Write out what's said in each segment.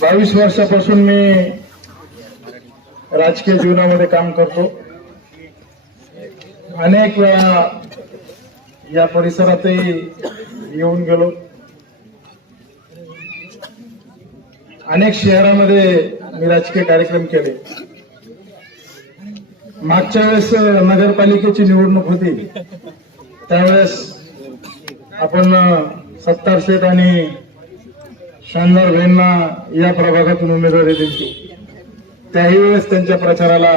बावीस वर्षापासून मी राजकीय जीवनामध्ये काम करतो. अनेक वेळा या परिसरातही येऊन गेलो. अनेक शहरामध्ये मी राजकीय कार्यक्रम केले. मागच्या वेळेस नगरपालिकेची निवडणूक होती. त्यावेळेस आपण सत्तार शेठ आणि शानदार या प्रभागातून उमेदवारी दिली. त्याही वेळेस त्यांच्या प्रचाराला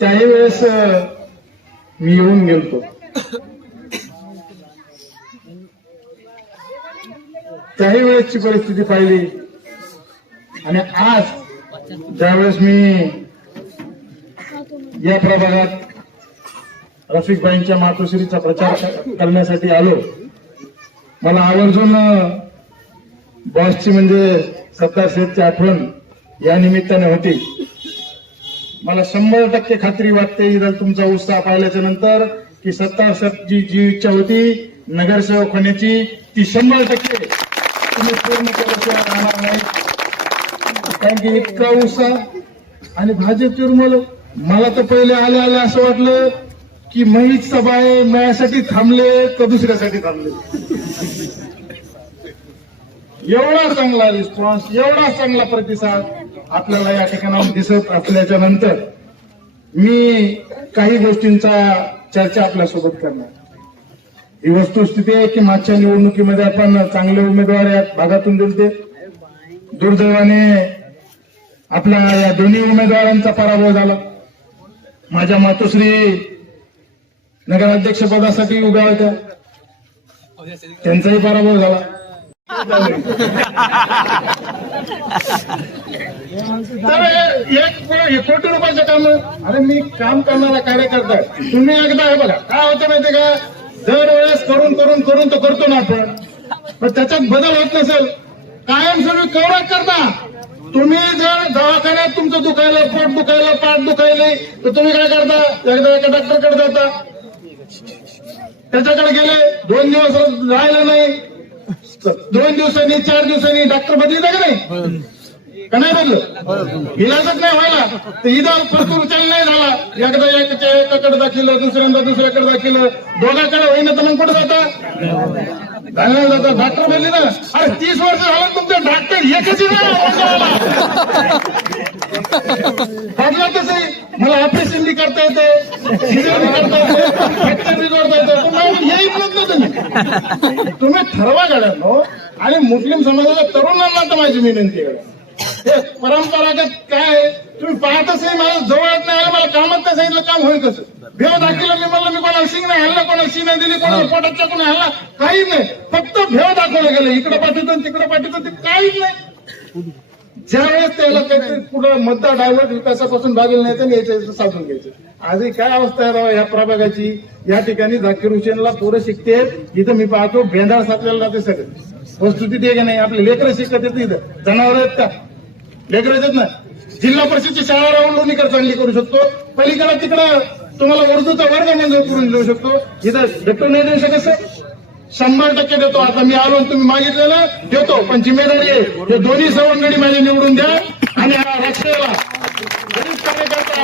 त्याही वेळेस मी येऊन गेलतो. त्याही वेळेसची परिस्थिती पाहिली. आणि आज ज्यावेळेस मी या प्रभागात रफिकबाईंच्या मातोश्रीचा प्रचार करण्यासाठी आलो मला आवर्जून बॉसची म्हणजे सत्तार सेठची आठवण या निमित्ताने होती. मला शंभर टक्के खात्री वाटते तुमचा उत्साह पाहिल्याच्या नंतर की सत्तार शेठची जी इच्छा होती नगरसेवक होण्याची ती शंभर टक्के तुम्ही पूर्ण केल्याशिवाय राहणार नाही कारण की इतका उत्साह आणि भाजप तिरुमल मला तर पहिले आले आले असं वाटलं की महीच सभा आहे माझ्यासाठी थांबले तर दुसऱ्यासाठी थांबले. एवढा चांगला रिस्पॉन्स एवढा चांगला प्रतिसाद आपल्याला या ठिकाणाहून दिसत असल्याच्या नंतर मी काही गोष्टींचा चर्चा आपल्यासोबत करणार. ही वस्तुस्थिती आहे की मागच्या निवडणुकीमध्ये आपण चांगले उमेदवार या भागातून दिलते. दुर्दैवाने आपल्या या दोन्ही उमेदवारांचा पराभव झाला. माझ्या मातोश्री नगराध्यक्षपदासाठी उभ्या होत्या. त्यांचाही पराभव झाला. एक कोटी रुपयाचं काम अरे मी काम करणारा कार्यकर्ता तुम्ही एकदा हे बघा काय होतं माहितीये का? दरवेळेस करून करून करून तो करतो ना आपण. पण त्याच्यात बदल होत नसेल. कायमस्वरूपी कवरात करता. तुम्ही जर दवाखान्यात तुमचं दुखायलं पोट दुखायलं पाठ दुखायले तर तुम्ही काय करता? एकदा एका डॉक्टरकडे जाता. त्याच्याकडे गेले. दोन दिवस राहिला नाही. दोन दिवसांनी चार दिवसांनी डॉक्टर बदलीचा का नाही? का नाही बदल इलाजच नाही व्हायला. तर इथं प्रसूर उचल नाही झाला. एकदा एकाच्या एकाकडे दाखिलं दुसऱ्यांदा दुसऱ्याकडे दाखिलं. दोघाकडे होईना तर मग कुठे जाता? जायला जाता. डॉक्टर बदली ना अरे तीस वर्ष झालं तुमचं डॉक्टर एकच बदलातच आहे मला ऑपरेशन बी करता येते सिजर बी करता येते बी जोडता येते पण मला हे इकडंच ना तुम्ही तुम्ही ठरवा गाड्यांनो. आणि मुस्लिम समाजाच्या तरुणांना तर माझी विनंती आहे. परंपरागत काय? तुम्ही पाहतच नाही मला जवळच नाही आलं मला कामात नाही सांगितलं काम होईल कसं? भेव दाखवलं मी म्हणलं मी कोणाला शिंग नाही हल्ला कोणाला शिंग नाही दिली कोणाला पोटात टाकून हल्ला काहीच नाही. फक्त भेव दाखवलं गेलं. इकडे पाठवतो तिकडे पाठवतो ते काहीच नाही. ज्यावेळेस त्याला काहीतरी पुढं मतदार डायव्हर्ट विकासापासून भागेल नाही तर याच्या साधून घ्यायचं. आजही काय अवस्था आहे राव या प्रभागाची? या ठिकाणी झाकीर हुसेनला पोरं शिकते इथं मी पाहतो भेंडाळ साचलेला राहते सगळे. वस्तुस्थिती आहे का नाही आपले लेकरं शिकत येते इथं. जनावर आहेत का? लेकरं येतात ना? जिल्हा परिषदची शाळा राहून लोणीकर चांगली करू शकतो. पलीकडे तिकडं तुम्हाला उर्दूचा वर्ग मंजूर करून देऊ शकतो. इथं भेटून नाही देऊ शकत सर. शंभर टक्के देतो. आता मी आलो तुम्ही मागितलेलं देतो. पण जिम्मेदारी आहे. हे दोन्ही सवंगडी माझे निवडून द्या आणि हा रस्त्याला गरीब कार्यकर्ता.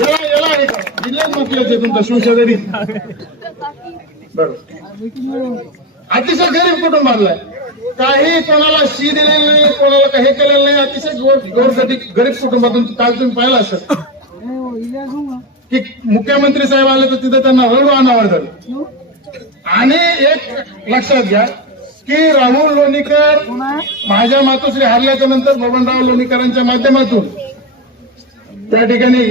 याला हे. जिल्ह्यात मोकल्याचे तुमचा शिवशेजारी बरोबर. अतिशय गरीब कुटुंबातलाय काही कोणाला शी दिलेली नाही कोणाला काही केलेलं नाही. अतिशय गोर गोरसाठी गरीब कुटुंबातून काल तुम्ही पाहिलं असेल. की मुख्यमंत्री साहेब आले तर तिथे त्यांना रडू अनावर झालं आणि एक लक्षात घ्या की राहुल लोणीकर माझ्या मातोश्री हरल्याच्या नंतर बबनराव लोणीकरांच्या माध्यमातून त्या ठिकाणी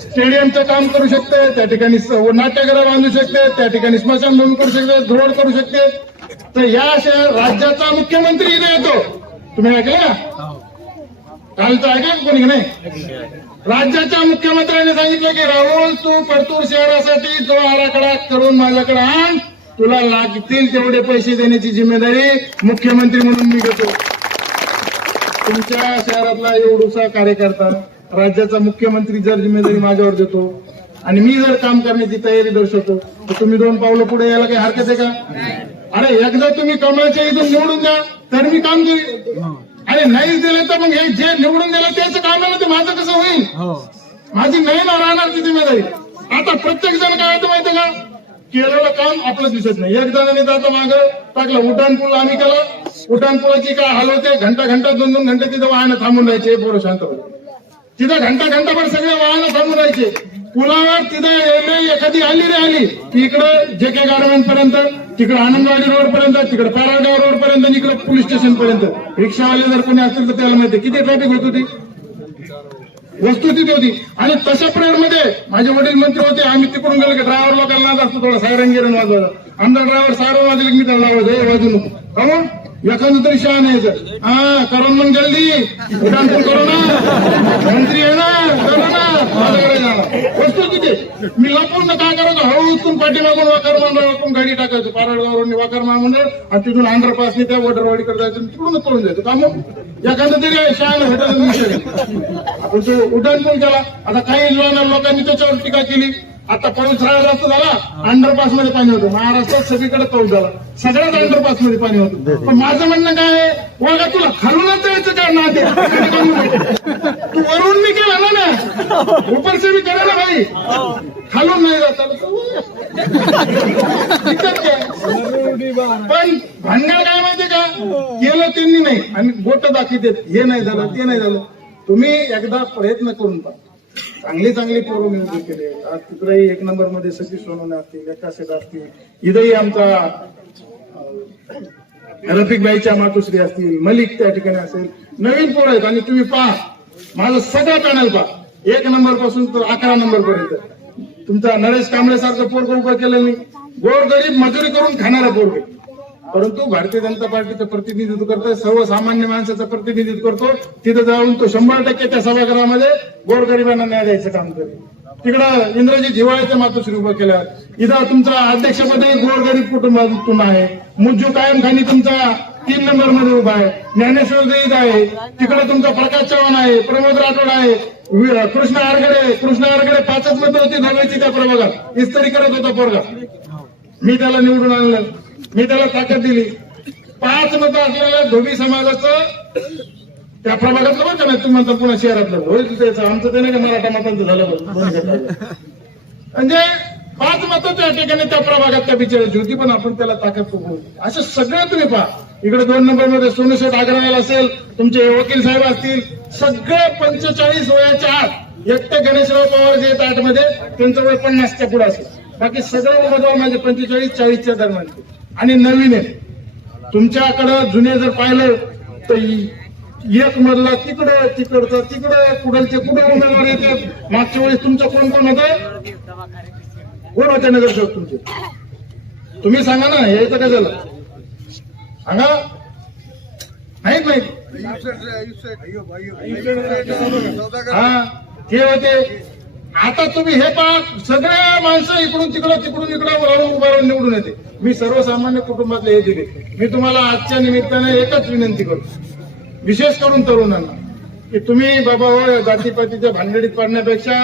स्टेडियमचं काम करू शकते त्या ठिकाणी नाट्यगृह बांधू शकते त्या ठिकाणी स्मशानभूमी करू शकते धुळड करू शकते. तर या राज्याचा मुख्यमंत्री इथे येतो. तुम्ही ऐकलं? ना कालचं ऐकलं कोणी नाही? राज्याच्या मुख्यमंत्र्यांनी सांगितलं की राहुल तू परतूर शहरासाठी जो आराखडा करून माझ्याकडे आण. तुला लागतील तेवढे पैसे देण्याची जिम्मेदारी मुख्यमंत्री म्हणून मी घेतो. तुमच्या शहरातला एवढूसा कार्यकर्ता राज्याचा मुख्यमंत्री जर जिम्मेदारी माझ्यावर देतो आणि मी जर काम करण्याची तयारी दर्शवतो तर तुम्ही दोन पावलं पुढे यायला काही हरकत आहे का? अरे एकदा तुम्ही कमळाच्या इथून निवडून द्या तर मी काम करेन. आणि नाही दिले तर मग हे जे निवडून दिलं त्याचं काम आहे ना ते माझं कसं होईल? माझी नाही ना राहणार ती जिम्मेदारी. आता प्रत्येक जण काय होतं माहितीये का? केलेलं काम आपलं दिसत नाही. एक जणाने जातं मागं टाकलं उड्डाण पूल आम्ही केला. उड्डाण पुलाची काय हाल होते? घंटा घंटा दोन दोन घंटे तिथं वाहनं थांबून राहायचे पोरं शांत होते तिथं घंटा घंटाभर सगळे वाहनं थांबून राहायचे. पुलावर तिथं एखादी आली रे आली. इकडं जे के गार्डन पर्यंत तिकडे आनंदवाडी रोड पर्यंत तिकडे पारागाव रोड पर्यंत इकडं इकडे पोलीस स्टेशन पर्यंत रिक्षावाले जर कोणी असतील तर त्याला माहिती किती ट्रॅफिक होत होती? वस्तू तिथे होती. आणि तशा पिरियडमध्ये माझे वडील मंत्री होते. आम्ही तिकडून गेलो की ड्रायव्हर लोकांना नाद असतो थोडा सायरन गिरण वाजवायला. आमचा ड्रायव्हर सायरन वाजले की मी त्याला लावायचं वाजू नको. काहून हो? एखादं तरी शहा नाही हा करून मग जल्दी. उड्डाण करू ना. मंत्री आहे ना करू ना माझ्याकडे जाणार. वस्तू तिथे मी लपून काय करतो उचलून पाठीमागून वाकर आपण गाडी टाकायचो. पारडगावरून वाकार महामंडळ आणि तिथून आंध्रपासनी त्या वडरवाडीकडे जायचं तिकडून तोडून जायचं. का मग? एखादं तरी शान भेटायचं विषय आपण तो उड्डाण केला. आता काही लोकांनी त्याच्यावर टीका केली. आता पाऊस जास्त झाला? अंडरपासमध्ये पाणी होतं. महाराष्ट्रात सगळीकडे पाऊस झाला. सगळ्याच अंडरपासमध्ये पाणी होतं. पण माझं म्हणणं काय आहे? बघा तुला खालूनच जायचं काय ना ते तू वरून मी केला ना ना ऊपर से मी करा ना भाई खालून नाही जात? पण भांडण काय माहितीये का? केलं त्यांनी नाही. आणि बोट दाखवते हे नाही झालं ते नाही झालं. तुम्ही एकदा प्रयत्न करून पहा. चांगली चांगली पोरं मी उभी केले. आज तिकडेही एक नंबरमध्ये सतीश सोनवणे असतील एकाशेट असतील इथंही आमचा रफिक बाईच्या मातोश्री असतील मलिक त्या ठिकाणी असेल. नवीन पोरं आहेत आणि तुम्ही पहा माझं सगळं पॅनल पहा. एक नंबरपासून तर अकरा नंबर पर्यंत तुमचा नरेश कांबळे सारखं पोरग उभं केलं मी गोरगरीब मजुरी करून खाणारा पोरग परंतु भारतीय जनता पार्टीचं प्रतिनिधित्व करतो सर्वसामान्य माणसाचं प्रतिनिधित्व करतो. तिथं जाऊन तो शंभर टक्के त्या सभागृहामध्ये गोरगरिबांना न्याय द्यायचं काम करेल. तिकडं इंद्रजी जिवाळ्याच्या मातोश्री उभं केल्या इथं तुमचा अध्यक्षपदे गोरगरीब कुटुंबातून आहे. मुज्जू कायमखानी तुमचा तीन नंबरमध्ये उभा आहे. ज्ञानेश्वर जैद आहे. तिकडे तुमचा प्रकाश चव्हाण आहे प्रमोद राठोड आहे. कृष्ण आरगडे कृष्ण आरगडे पाचच मध्ये होती दहावीची त्या प्रभागात. इस्त्री करत होता पोरगा. मी त्याला निवडून आणलं. मी त्याला ताकद दिली. पाच मतं असलेल्या धोबी समाजाचं त्या प्रभागातलं बरं का नाही तुम्ही म्हणता पुन्हा शहरातलं. होईल त्याचं आमचं ते नाही का मराठा मतांचं झालं. म्हणजे पाच मतं त्या ठिकाणी त्या प्रभागात त्या बिचाराची होती पण आपण त्याला ताकद होती. असं सगळं तुम्ही पहा. इकडे दोन नंबरमध्ये सोनुशेठ अग्रवाल असेल तुमचे वकील साहेब असतील सगळे पंचेचाळीस वयाच्या आत एकटे गणेशराव पवार जे आहेत आतमध्ये त्यांचं वय पन्नासच्या पुढे असेल. बाकी सगळे उमेदवार माझे पंचेचाळीस चाळीसच्या दरम्यान आणि नवीन आहे. तुमच्याकडं जुने जर पाहिलं तर एक मधला तिकडं तिकडचं तिकडं कुडलचे कुठं उमेदवार येते. मागच्या वेळेस तुमचं कोण कोण होतं? कोण होते नगरसेवक तुमचे? तुम्ही सांगा ना यायचं काय झालं सांगा. नाहीत माहीत? हा ते होते. आता तुम्ही हे पहा सगळ्या माणसं इकडून तिकडं तिकडून इकडं राहून उभा राहून निवडून येते. मी सर्वसामान्य कुटुंबातले हे दिले. मी तुम्हाला आजच्या निमित्ताने एकच विनंती करतो. विशेष करून तरुणांना की तुम्ही बाबा हो जातीपातीच्या भानगडीत पडण्यापेक्षा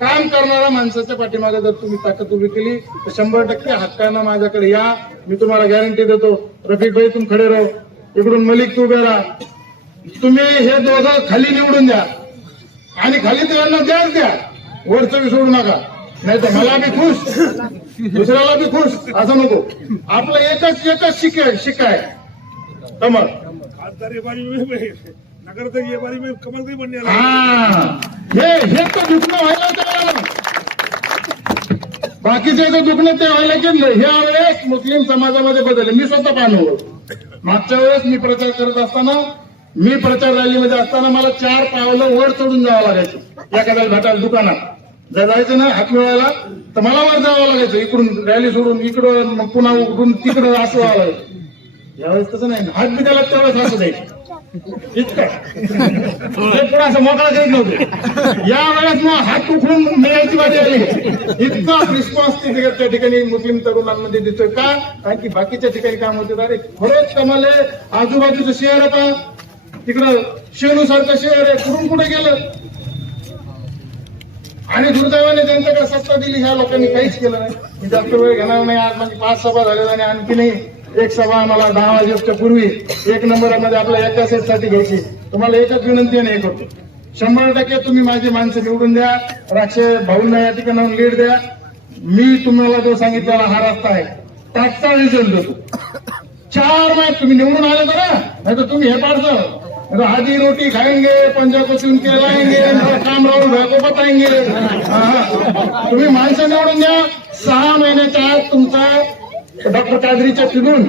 काम करणाऱ्या माणसाच्या पाठीमागे जर तुम्ही ताकद उभी केली तर शंभर टक्के हक्कानं माझ्याकडे या. मी तुम्हाला गॅरंटी देतो रफिक भाई तुम्ही खडे राहू. इकडून मलिक तू उभे राहा. तुम्ही हे दोघं खाली निवडून द्या. आणि खाली त्यांना द्याच द्या. वरचं बी सोडू नका. नाही तर मला बी खुश. दुसऱ्याला बी खुश. असं नको. आपलं एकच एकच शिक शिकाय कमल खासदार ये बारी में नगर तक ये बारी में कमल नहीं बनने वाला हा. हे हे तर दुखणं व्हायला बाकीचे तर दुखणं ते व्हायला की ह्या वेळेस मुस्लिम समाजामध्ये बदल. मी स्वतः पाहणं मागच्या वेळेस मी प्रचार करत असताना मी प्रचार रॅलीमध्ये असताना मला चार पावलं वर चढून जावं लागायचं. एखाद्या भेटायला दुकानात. जर जायचं ना हात मिळायला तर मला वर जावं लागायचं इकडून रॅली सोडून इकडं मग पुन्हा उठून तिकडं असं व्हावं लागायचं यावेळेस तसं नाही. हात बी त्याला तेवढंच असं जाईल इतकं. पुढे असं मोकळा करीत नव्हते. या वेळेस मग हात उखडून मिळायची वाटी आली. इतका रिस्पॉन्स तिथे त्या ठिकाणी मुस्लिम तरुणांमध्ये दिसतोय का? कारण की बाकीच्या ठिकाणी काम होते. अरे खरंच कमाल आजूबाजूचं शहर आता पहा तिकडं शेणू सारखं शहर आहे. कुठून कुठे गेलं? आणि दुर्दैवाने त्यांच्याकडे सत्ता दिली ह्या लोकांनी काहीच केलं नाही. मी जास्त वेळ घेणार नाही. आज म्हणजे पाच सभा झाल्या आणि आणखी नाही एक सभा मला दहा वाजेच्या पूर्वी एक नंबरमध्ये आपल्या एका सेटसाठी घ्यायची. तुम्हाला एकच विनंती आहे हे करतो. शंभर टक्के तुम्ही माझी माणसं निवडून द्या. राक्षे भाऊंना या ठिकाणाहून लीड द्या. मी तुम्हाला जो सांगितलेला हा रस्ता आहे त्याचा रिझल्ट देतो. चार मॅच तुम्ही निवडून आले तर नाही तर तुम्ही हे पाडचं आधी रोटी खाएंगे पंजाब को चुन के लाएंगे काम राहुल भाई को बताएंगे तुम्ही माणसं निवडून द्या सहा महिन्याच्या आत तुमचा डॉक्टर कादरीच्या फिरून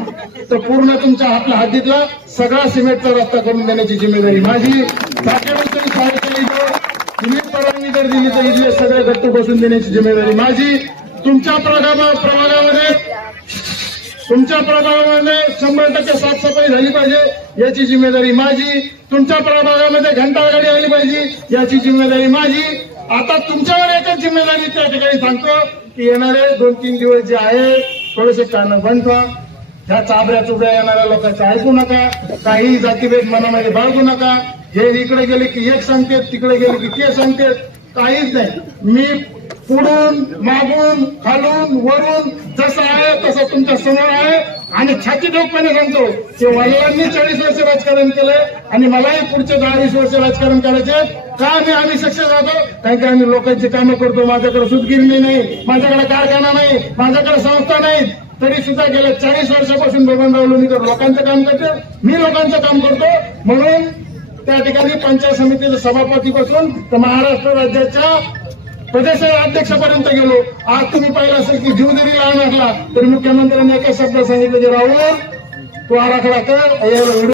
तर पूर्ण तुमच्या आपल्या हद्दीतला सगळा सिमेंटचा रस्ता करून देण्याची जिम्मेदारी माझी. साठेवंतरी तुम्ही परवानगी जर दिली तर इथले सगळे गट्टू बसून देण्याची जिम्मेदारी माझी. तुमच्या प्रभागामध्ये तुमच्या प्रभागामध्ये शंभर टक्के साफसफाई झाली पाहिजे याची जिम्मेदारी माझी. तुमच्या प्रभागामध्ये घंटा गाडी आली पाहिजे याची जिम्मेदारी माझी. आता तुमच्यावर एकच जिम्मेदारी त्या ठिकाणी सांगतो की येणारे दोन तीन दिवस जे आहे थोडेसे कानं बंद ह्या चाबऱ्या चुबऱ्या येणाऱ्या लोकांचं ऐकू नका. काही जातीभेद मनामध्ये बाळगू नका. हे इकडे गेले की एक संकेत तिकडे गेले की ते संकेत. काहीच नाही. मी पुढून मागून खालून वरून जसं आहे तसं तुमच्यासमोर आहे. आणि छाती ठोकपणे सांगतो की वडिलांनी चाळीस वर्ष राजकारण केलंय आणि मलाही पुढचे दहा वीस वर्ष राजकारण करायचे का आम्ही आम्ही सक्सेस राहतो? काही की आम्ही लोकांची कामं करतो. माझ्याकडे सुतगिरणी नाही माझ्याकडे कारखाना नाही माझ्याकडे संस्था नाही. तरी सुद्धा गेल्या चाळीस वर्षापासून बबनराव लोणीकर लोकांचं काम करते मी लोकांचं काम करतो. म्हणून त्या ठिकाणी पंचायत समितीच्या सभापतीपासून तर महाराष्ट्र राज्याच्या अध्यक्षपर्यंत गेलो. आज तुम्ही पाहिलं असेल की जीव जरी लहान असला तरी मुख्यमंत्र्यांनी एका शब्दात सांगितलं की राहुल तू आराखडा कर